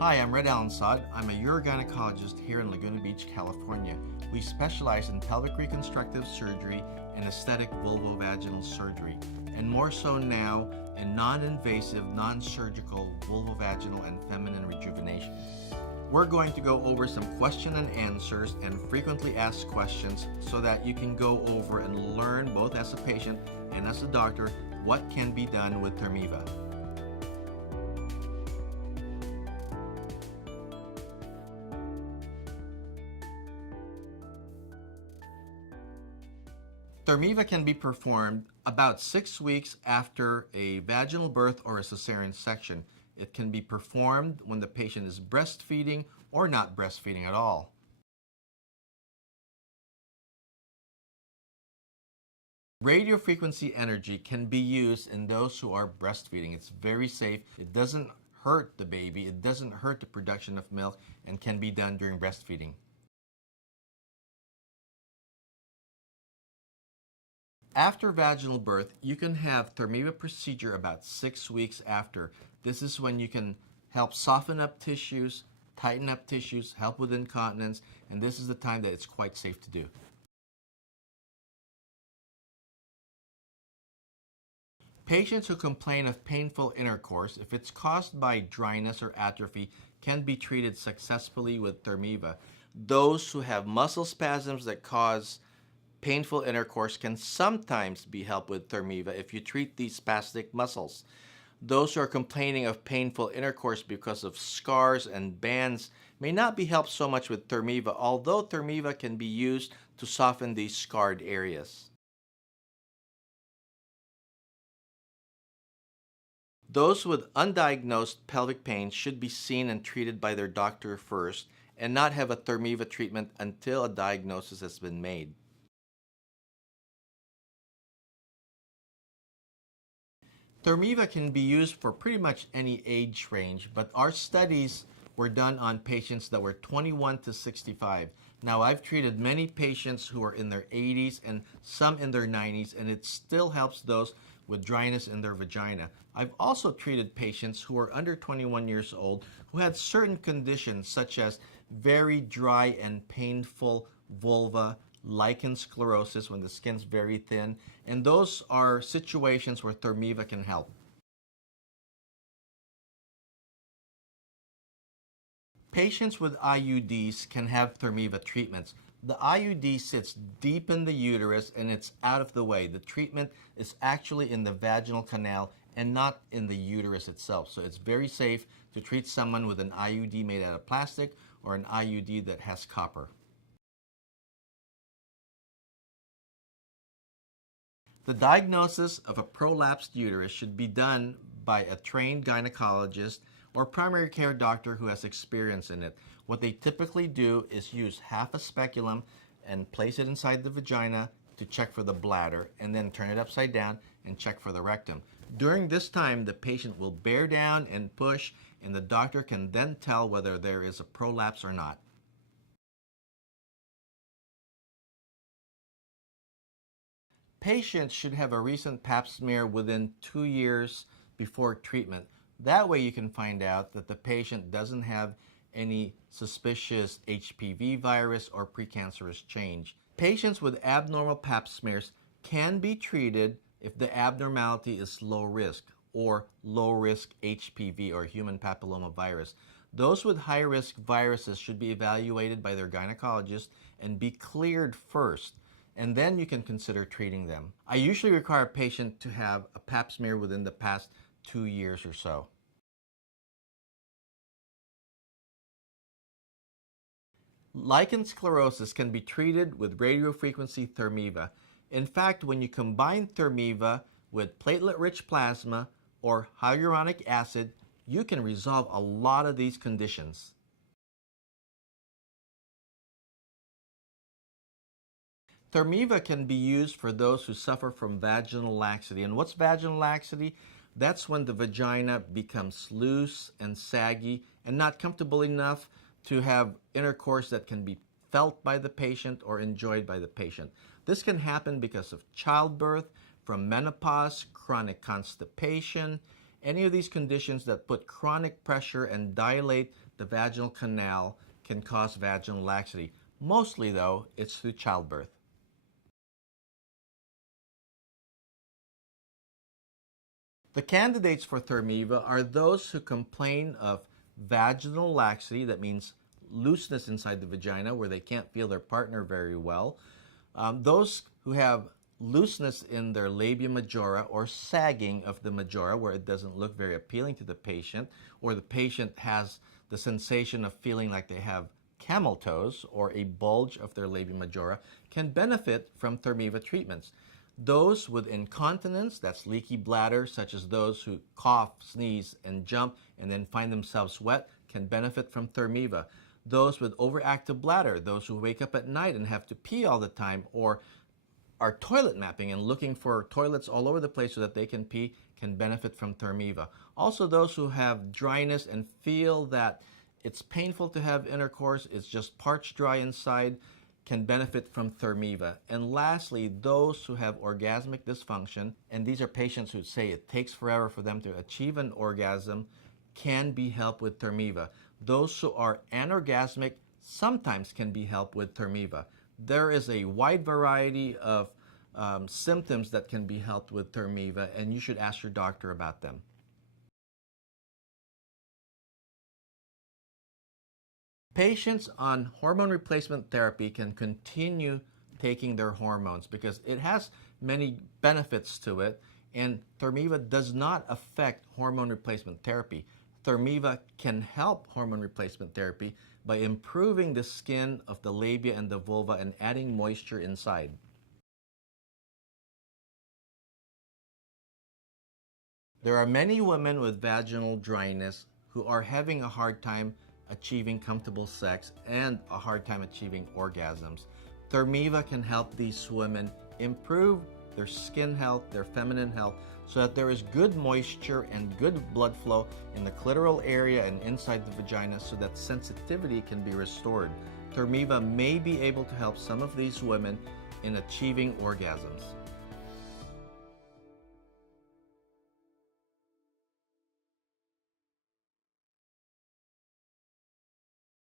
Hi, I'm Alinsod. I'm a urogynecologist here in Laguna Beach, California. We specialize in pelvic reconstructive surgery and aesthetic vulvovaginal surgery, and more so now in non-invasive, non-surgical vulvovaginal and feminine rejuvenation. We're going to go over some question and answers and frequently asked questions so that you can go over and learn both as a patient and as a doctor what can be done with ThermiVa. ThermiVa can be performed about 6 weeks after a vaginal birth or a cesarean section. It can be performed when the patient is breastfeeding or not breastfeeding at all. Radiofrequency energy can be used in those who are breastfeeding. It's very safe. It doesn't hurt the baby. It doesn't hurt the production of milk and can be done during breastfeeding. After vaginal birth, you can have ThermiVa procedure about 6 weeks after. This is when you can help soften up tissues, tighten up tissues, help with incontinence, and this is the time that it's quite safe to do. Patients who complain of painful intercourse, if it's caused by dryness or atrophy, can be treated successfully with ThermiVa. Those who have muscle spasms that cause painful intercourse can sometimes be helped with ThermiVa if you treat these spastic muscles. Those who are complaining of painful intercourse because of scars and bands may not be helped so much with ThermiVa, although ThermiVa can be used to soften these scarred areas. Those with undiagnosed pelvic pain should be seen and treated by their doctor first and not have a ThermiVa treatment until a diagnosis has been made. ThermiVa can be used for pretty much any age range, but our studies were done on patients that were 21 to 65. Now, I've treated many patients who are in their 80s and some in their 90s, and it still helps those with dryness in their vagina. I've also treated patients who are under 21 years old who had certain conditions such as very dry and painful vulva, lichen sclerosis when the skin's very thin, and those are situations where ThermiVa can help. Patients with IUDs can have ThermiVa treatments. The IUD sits deep in the uterus and it's out of the way. The treatment is actually in the vaginal canal and not in the uterus itself. So it's very safe to treat someone with an IUD made out of plastic or an IUD that has copper. The diagnosis of a prolapsed uterus should be done by a trained gynecologist or primary care doctor who has experience in it. What they typically do is use half a speculum and place it inside the vagina to check for the bladder, and then turn it upside down and check for the rectum. During this time, the patient will bear down and push, and the doctor can then tell whether there is a prolapse or not. Patients should have a recent pap smear within 2 years before treatment. That way you can find out that the patient doesn't have any suspicious HPV virus or precancerous change. Patients with abnormal pap smears can be treated if the abnormality is low risk or low risk HPV or human papillomavirus. Those with high risk viruses should be evaluated by their gynecologist and be cleared first, and then you can consider treating them. I usually require a patient to have a pap smear within the past 2 years or so. Lichen sclerosis can be treated with radiofrequency ThermiVa. In fact, when you combine ThermiVa with platelet-rich plasma or hyaluronic acid, you can resolve a lot of these conditions. ThermiVa can be used for those who suffer from vaginal laxity. And what's vaginal laxity? That's when the vagina becomes loose and saggy and not comfortable enough to have intercourse that can be felt by the patient or enjoyed by the patient. This can happen because of childbirth, from menopause, chronic constipation, any of these conditions that put chronic pressure and dilate the vaginal canal can cause vaginal laxity. Mostly, though, it's through childbirth. The candidates for ThermiVa are those who complain of vaginal laxity, that means looseness inside the vagina where they can't feel their partner very well. Those who have looseness in their labia majora or sagging of the majora where it doesn't look very appealing to the patient, or the patient has the sensation of feeling like they have camel toes or a bulge of their labia majora, can benefit from ThermiVa treatments. Those with incontinence, that's leaky bladder, such as those who cough, sneeze, and jump and then find themselves wet, can benefit from ThermiVa. Those with overactive bladder, those who wake up at night and have to pee all the time, or are toilet mapping and looking for toilets all over the place so that they can pee, can benefit from ThermiVa. Also, those who have dryness and feel that it's painful to have intercourse, it's just parched dry inside, can benefit from ThermiVa. And lastly, those who have orgasmic dysfunction, and these are patients who say it takes forever for them to achieve an orgasm, can be helped with ThermiVa. Those who are anorgasmic sometimes can be helped with ThermiVa. There is a wide variety of symptoms that can be helped with ThermiVa, and you should ask your doctor about them. Patients on hormone replacement therapy can continue taking their hormones because it has many benefits to it, and ThermiVa does not affect hormone replacement therapy. ThermiVa can help hormone replacement therapy by improving the skin of the labia and the vulva and adding moisture inside. There are many women with vaginal dryness who are having a hard time achieving comfortable sex and a hard time achieving orgasms. ThermiVa can help these women improve their skin health, their feminine health, so that there is good moisture and good blood flow in the clitoral area and inside the vagina so that sensitivity can be restored. ThermiVa may be able to help some of these women in achieving orgasms.